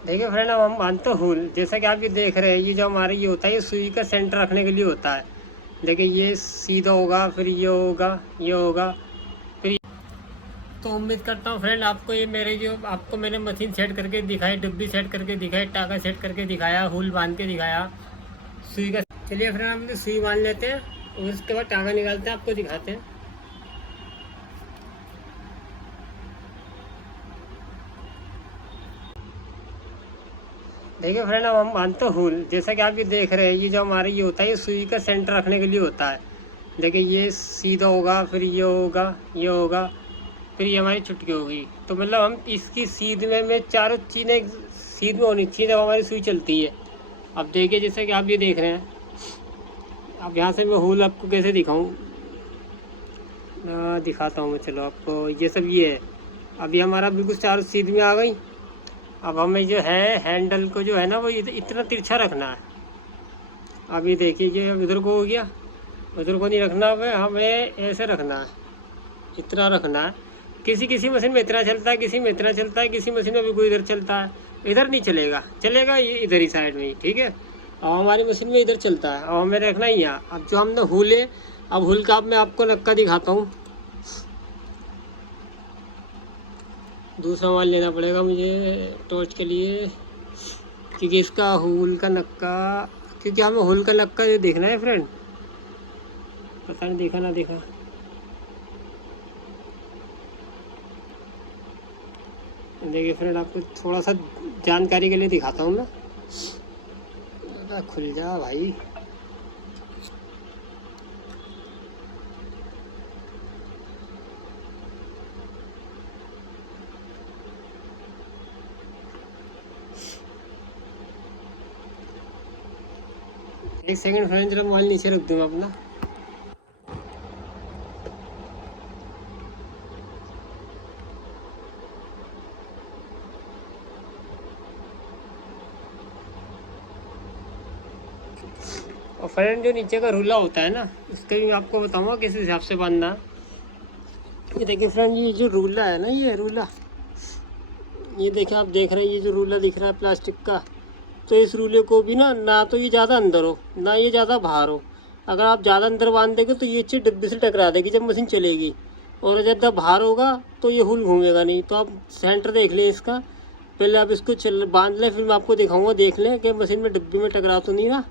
देखिए फ्रेंड, अब हम मानते हुल, जैसा कि आप ये देख रहे हैं, ये जो हमारे ये होता है, ये सुई का सेंटर रखने के लिए होता है। देखिए ये सीधा होगा, फिर ये होगा, ये होगा, फिर तो उम्मीद करता हूँ फ्रेंड आपको ये मेरे जो आपको मैंने मशीन सेट करके दिखाई, डिब्बी सेट करके दिखाई, टाका सेट करके दिखाया, हुल बांध के दिखाया, सुई का। चलिए फ्रेंड, हम सुई बांध लेते हैं और उसके बाद टाका निकालते हैं, आपको दिखाते हैं। देखिए फ्रेंड, अब हम बांधते हुल, जैसा कि आप ये देख रहे हैं, ये जो हमारे ये होता है, ये सुई का सेंटर रखने के लिए होता है। देखिए ये सीधा होगा, फिर ये होगा, ये होगा, फिर ये हमारी चुटकी होगी। तो मतलब हम इसकी सीध में चारों चीज़ें सीध में होनी चाहिए जब हमारी सुई चलती है। अब देखिए जैसे कि आप ये देख रहे हैं, अब यहाँ से मैं हुल आपको कैसे दिखाऊँ, दिखाता हूँ मैं। चलो आपको, ये सब ये है। अब ये हमारा बिल्कुल चारों सीध में आ गई। अब हमें जो है हैंडल को जो है ना, वो इतना तिरछा रखना है। अब ये देखिए, ये इधर को हो गया, उधर को नहीं रखना है, हमें ऐसे रखना है, इतना रखना है। किसी किसी मशीन में इतना चलता है, किसी में इतना चलता है, किसी मशीन में बिल्कुल इधर चलता है। इधर नहीं चलेगा, चलेगा ये इधर ही साइड में ही, ठीक है। और हमारी मशीन में इधर चलता है, और हमें रखना ही यहाँ। अब जो हमने हुल है, अब हुल का अब मैं आपको नक्का दिखाता हूँ। दूसरा माल लेना पड़ेगा मुझे टॉर्च के लिए, क्योंकि इसका हुल का नक्का, क्योंकि हमें हुल का नक्का जो देखना है फ्रेंड। पता नहीं देखा ना देखा। देखिए फ्रेंड, आपको थोड़ा सा जानकारी के लिए दिखाता हूँ मैं। खुल जा भाई। एक सेकंड फ्रेंड, जरा मोबाइल नीचे रख दूँ अपना। और फ्रेंड, जो नीचे का रूला होता है ना, उसका भी मैं आपको बताऊंगा किस हिसाब से बांधना। ये देखिए फ्रेंड, ये जो रूला है ना, ये रूला, ये देखिए आप देख रहे हैं, ये जो रूला दिख रहा है प्लास्टिक का, तो इस रूले को भी ना तो ये ज़्यादा अंदर हो, ना ये ज़्यादा बाहर हो। अगर आप ज़्यादा अंदर बांध देंगे तो ये चीज़ डिब्बे से टकरा देगी जब मशीन चलेगी, और ज़्यादा बाहर होगा तो ये हुल घूमेगा नहीं। तो आप सेंटर देख लें इसका, पहले आप इसको बांध लें, फिर मैं आपको दिखाऊंगा, देख लें कि मशीन में डिब्बे में टकरा तो नहीं रहा।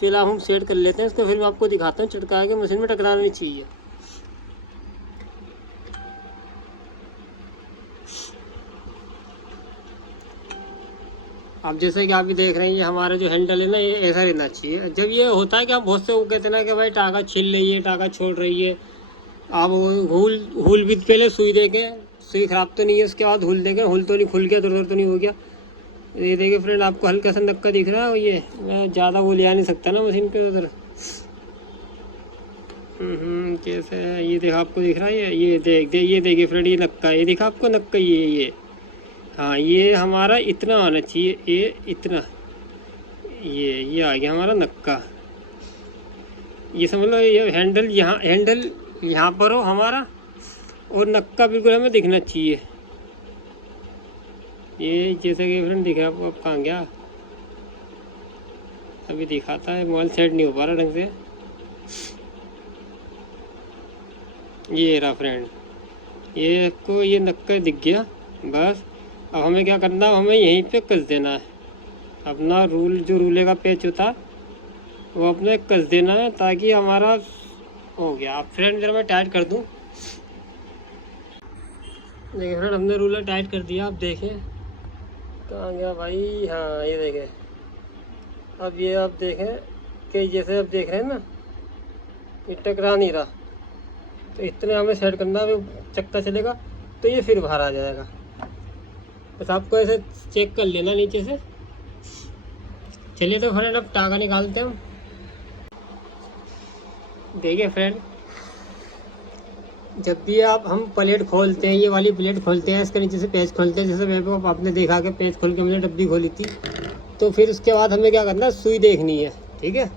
फिलहाल हम सेट कर लेते हैं इसको, फिर मैं आपको दिखाता हूँ चटका के मशीन में टकराना नहीं चाहिए। अब जैसे कि आप भी देख रहे हैं, ये हमारा जो हैंडल है ना, ये ऐसा रहना चाहिए। जब ये होता है कि आप बहुत से वो कहते हैं ना कि भाई टाका छिल रही है, टाका छोड़ रही है, आप हुल हुल भी पहले सुई देंगे, सुई खराब तो नहीं है, उसके बाद हुल देंगे, हुल तो नहीं खुल गया, दर्द तो नहीं हो गया। ये देखिए फ्रेंड, आपको हल्का सा नक्का दिख रहा है, ये मैं ज़्यादा वो ले आ नहीं सकता ना मशीन के उधर। कैसे है ये, देखा आपको दिख रहा है, ये ये देखिए फ्रेंड, ये नक्का, ये देखा आपको नक्का, ये हाँ, ये हमारा इतना आना चाहिए, ये इतना, ये आ गया हमारा नक्का। ये समझ लो, ये हैंडल यहाँ पर हो हमारा, और नक्का बिल्कुल हमें दिखना चाहिए। ये जैसे कि फ्रेंड दिखा आपको, अब कहाँ गया, अभी दिखाता है, मोबाइल सेट नहीं हो पा रहा ढंग से। ये रहा फ्रेंड, ये को ये नक्का दिख गया बस। अब हमें क्या करना है, हमें यहीं पे कस देना है अपना जो रूले का पेच होता है, वो अपने कस देना है, ताकि हमारा हो गया। अब फ्रेंड जरा मैं टाइट कर दूं। देखिए फ्रेंड, हमने रूलर टाइट कर दिया। आप देखें कहाँ गया भाई, हाँ ये देखें। अब ये आप देखें कि जैसे आप देख रहे हैं ना, ये टकरा नहीं रहा, तो इतने हमें सेट करना है, चक्का चलेगा तो ये फिर बाहर आ जाएगा। बस आपको ऐसे चेक कर लेना नीचे से। चलिए तो फ्रेंड, अब टाका निकालते हैं हम। देखिए फ्रेंड, जब भी हम प्लेट खोलते हैं, ये वाली प्लेट खोलते हैं, इसके नीचे से पेच खोलते हैं, जैसे मेरे को आपने देखा कि पेच खोल के मैंने डब्बी खोली थी, तो फिर उसके बाद हमें क्या करना है, सुई देखनी है, ठीक है।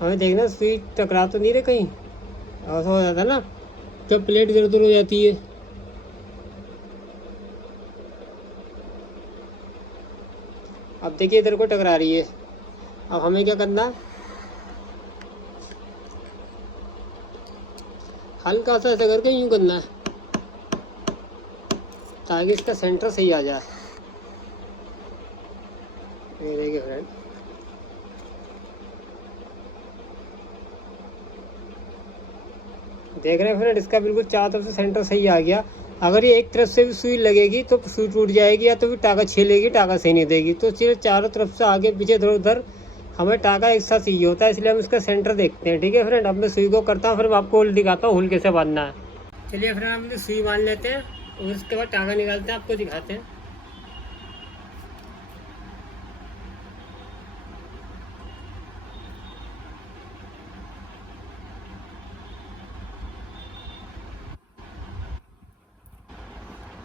हमें देखना सुई टकरा तो नहीं रहे कहीं, ऐसा हो जाता है ना जब प्लेट इधर उधर हो जाती है। अब देखिए इधर को टकरा रही है। अब हमें क्या करना है, हल्का सा ऐसा करके यूँ करना है ताकि इसका सेंटर सही आ जाए। ये देखिए फ्रेंड, देख रहे हैं फ्रेंड, इसका बिल्कुल चारों तरफ से सेंटर सही आ गया। अगर ये एक तरफ से भी सुई लगेगी तो सुई टूट जाएगी, या तो फिर टाका छीलेगी, टाका सही नहीं देगी। तो सिर्फ चारों तरफ से आगे पीछे इधर उधर हमें टाका एक साथ चाहिए होता है, इसलिए हम इसका सेंटर देखते हैं। ठीक है फ्रेंड, अब मैं सुई को करता हूँ, फिर मैं आपको हुल दिखाता हूँ हुल कैसे बांधना है। चलिए फ्रेंड, हम सुई बांध लेते हैं और उसके बाद टाका निकालते हैं, आपको दिखाते हैं।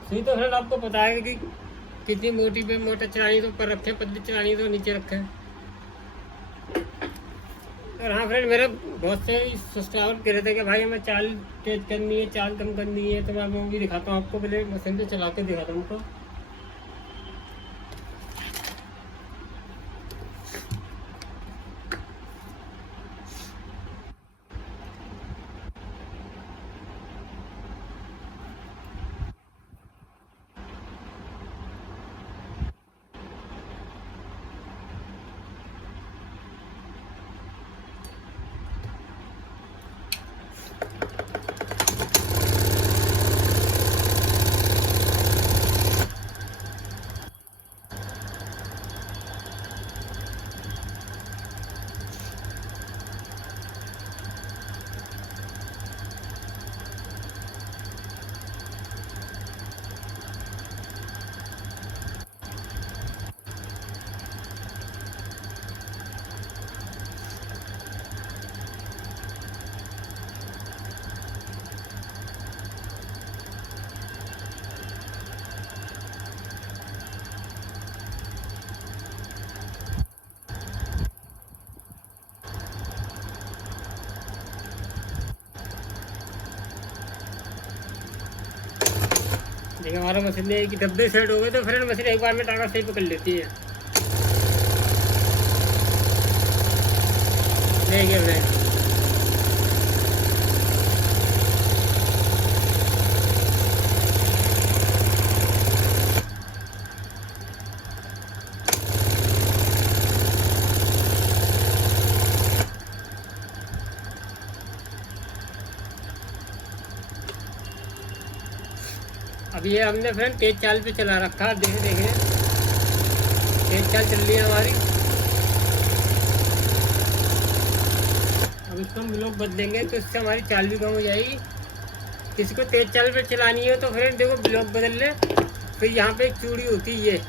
सुई तो फ्रेंड आपको पता है कि कितनी मोटी पे मोटर चलानी तो ऊपर रखे, पतली चलानी तो नीचे रखे। और हाँ फ्रेंड, मेरे बहुत से सब्सक्राइबर कह रहे थे कि भाई हमें चाल तेज करनी है, चाल कम करनी है, तो मैं वो भी दिखाता हूँ आपको। पहले मशीन से चला के दिखाता हूँ आपको। देखिए हमारा मशीन है कि डब्बे सेट हो गए, तो फ्रेंड मशीन एक बार में टाका सही पकड़ लेती है। देखिए फ्रेंड, अब ये हमने फ्रेंड तेज चाल पे चला रखा है। देखे तेज चाल चल रही है हमारी। अब इसको हम ब्लॉक बदलेंगे तो इससे हमारी चाल भी कम हो जाएगी। किसी को तेज चाल पे चलानी है तो फ्रेंड देखो ब्लॉक बदल ले। फिर यहाँ पे एक चूड़ी होती है,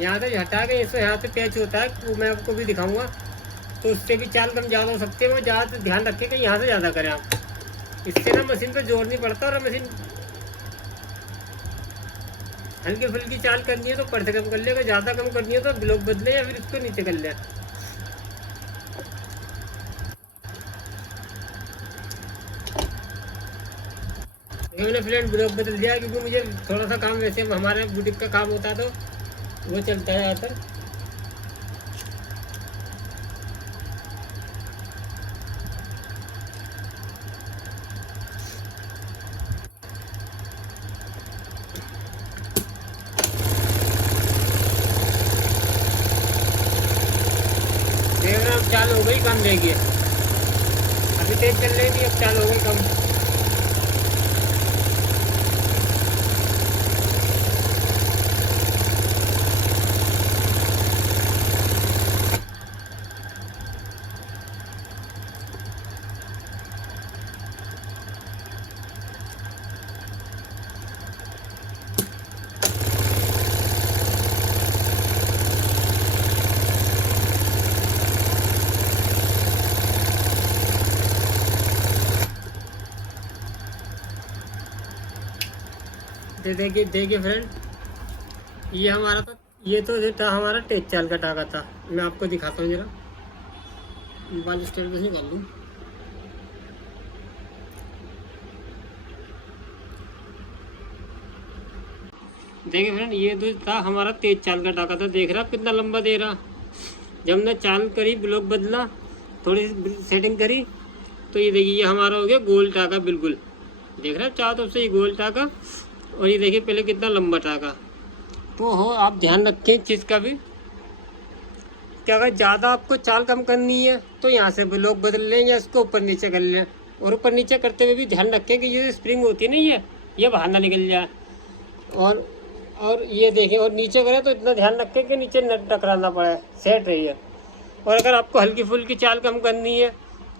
यहाँ से हटा के इसमें यहाँ से पैच होता है, वो मैं आपको भी दिखाऊंगा। तो उससे भी चाल कम ज़्यादा हो सकती है। वो ज़्यादा ध्यान रखें कि यहाँ से ज़्यादा करें आप, इससे ना मशीन पर जोर नहीं पड़ता। और मशीन हल्की फुल्की चाल करनी है तो पर से कम कर ले, अगर ज़्यादा कम करनी है तो ब्लॉक बदले या फिर इसको नीचे कर ले। मैंने फ्रेंड ब्लॉक बदल दिया क्योंकि मुझे थोड़ा सा काम, वैसे हमारे बुटीक का काम होता है तो वो चलता है ज़्यादातर। अब चाल हो गई कम, देखिए अभी तेज चल रही थी, अब चाल हो गई कम। देखिए फ्रेंड, ये हमारा था, ये तो था हमारा तेज चाल का टाका था। मैं आपको दिखाता हूँ, जरा मोबाइल स्टैंड पे से कर लूँ। देखिए फ्रेंड, ये तो था हमारा तेज चाल का टाका। था देख रहा आप कितना लंबा दे रहा। जब हमने चाल करी, ब्लॉक बदला, थोड़ी सी सेटिंग करी, तो ये देखिए ये हमारा हो गया गोल टाका। बिल्कुल देख रहे हैं चारों तरफ से ये गोल टाका। और ये देखिए पहले कितना लंबा टाका। तो हो आप ध्यान रखें इस चीज़ का भी कि अगर ज़्यादा आपको चाल कम करनी है तो यहाँ से ब्लॉक बदल लें या इसको ऊपर नीचे कर लें। और ऊपर नीचे करते हुए भी ध्यान रखें कि ये स्प्रिंग होती है ना, ये बाहर ना निकल जाए। और ये देखें, और नीचे करें तो इतना ध्यान रखें कि नीचे न टकराना पड़े, सेट रही है। और अगर आपको हल्की फुल्की चाल कम करनी है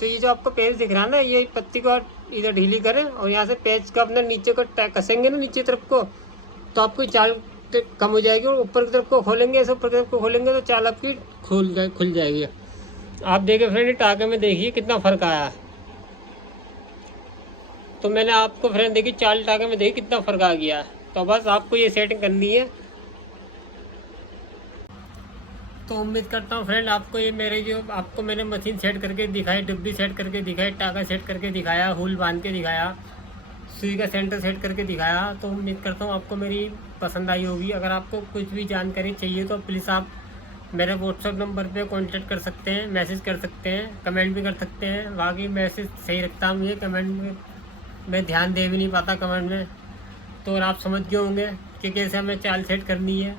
तो ये जो आपको पेज दिख रहा है ना, ये पत्ती को इधर ढीली करें और यहाँ से पेज का अपना नीचे को कसेंगे ना, नीचे तरफ को, तो आपकी चाल कम हो जाएगी। और ऊपर की तरफ को खोलेंगे, ऐसे ऊपर की तरफ को खोलेंगे तो चाल आपकी खुल जाएगी। आप देखिए फ्रेंड, टाके में देखिए कितना फ़र्क आया है। तो मैंने आपको फ्रेंड देखिए चाल टाके में देखिए कितना फ़र्क आ गया है। तो बस आपको ये सेटिंग करनी है। तो उम्मीद करता हूँ फ्रेंड आपको ये मेरे जो आपको मैंने मशीन सेट करके दिखाई, डिब्बी सेट करके दिखाई, टाका सेट करके दिखाया, हुल बांध के दिखाया, सुई का सेंटर सेट करके दिखाया, तो उम्मीद करता हूँ आपको मेरी पसंद आई होगी। अगर आपको कुछ भी जानकारी चाहिए तो प्लीज़ आप मेरे व्हाट्सएप नंबर पे कांटेक्ट कर सकते हैं, मैसेज कर सकते हैं, कमेंट भी कर सकते हैं। बाकी मैसेज सही रखता हूँ, ये कमेंट में मैं ध्यान दे भी नहीं पाता कमेंट में। तो और आप समझ गए होंगे कि कैसे हमें चाल सेट करनी है।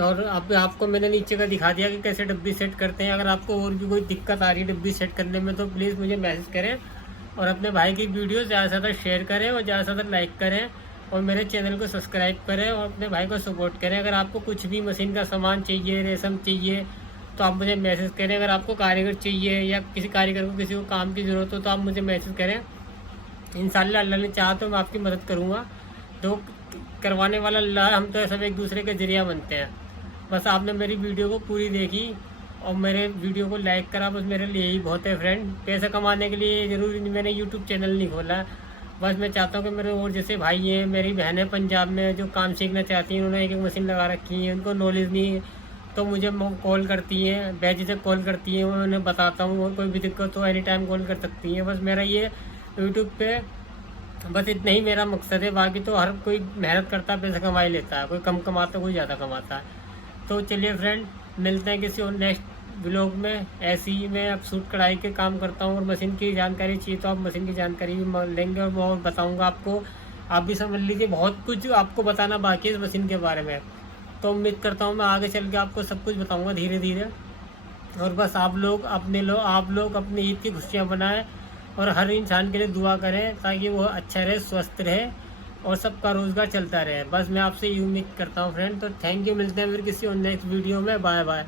और आपको मैंने नीचे का दिखा दिया कि कैसे डब्बी सेट करते हैं। अगर आपको और भी कोई दिक्कत आ रही है डब्बी सेट करने में तो प्लीज़ मुझे मैसेज करें। और अपने भाई की वीडियो ज़्यादा से ज़्यादा शेयर करें और ज़्यादा से ज़्यादा लाइक करें और मेरे चैनल को सब्सक्राइब करें और अपने भाई को सपोर्ट करें। अगर आपको कुछ भी मशीन का सामान चाहिए, रेशम चाहिए, तो आप मुझे मैसेज करें। अगर आपको कारीगर चाहिए या किसी कारीगर को किसी को काम की ज़रूरत हो तो आप मुझे मैसेज करें। इंशाल्लाह अल्लाह ने चाहा तो मैं आपकी मदद करूँगा। तो करवाने वाला अल्लाह, हम तो सब एक दूसरे के ज़रिया बनते हैं। बस आपने मेरी वीडियो को पूरी देखी और मेरे वीडियो को लाइक करा, बस मेरे लिए ही बहुत है फ्रेंड। पैसा कमाने के लिए ज़रूरी मैंने यूट्यूब चैनल नहीं खोला। बस मैं चाहता हूँ कि मेरे और जैसे भाई हैं, मेरी बहनें पंजाब में जो काम सीखना चाहती हैं, उन्होंने एक मशीन लगा रखी है, उनको नॉलेज नहीं है तो मुझे कॉल करती हैं, बेझिझक कॉल करती हैं, मैं उन्हें बताता हूँ। और कोई भी दिक्कत हो एनी टाइम कॉल कर सकती हैं। बस मेरा ये यूट्यूब पे बस इतना ही मेरा मकसद है। बाकी तो हर कोई मेहनत करता है, पैसा कमा ही लेता है, कोई कम कमाता कोई ज़्यादा कमाता है। तो चलिए फ्रेंड, मिलते हैं किसी और नेक्स्ट ब्लॉग में। ऐसे ही मैं अब सूट कढ़ाई के काम करता हूँ और मशीन की जानकारी चाहिए तो आप मशीन की जानकारी भी लेंगे और मैं बताऊँगा आपको। आप भी समझ लीजिए बहुत कुछ आपको बताना बाकी है इस मशीन के बारे में। तो उम्मीद करता हूँ मैं आगे चल के आपको सब कुछ बताऊँगा धीरे धीरे। और बस आप लोग अपनी ईद की खुशियाँ बनाएं और हर इंसान के लिए दुआ करें ताकि वो अच्छा रहे, स्वस्थ रहे और सबका रोज़गार चलता रहे। बस मैं आपसे ये उम्मीद करता हूँ फ्रेंड। तो थैंक यू, मिलते हैं फिर किसी और नेक्स्ट वीडियो में। Bye bye.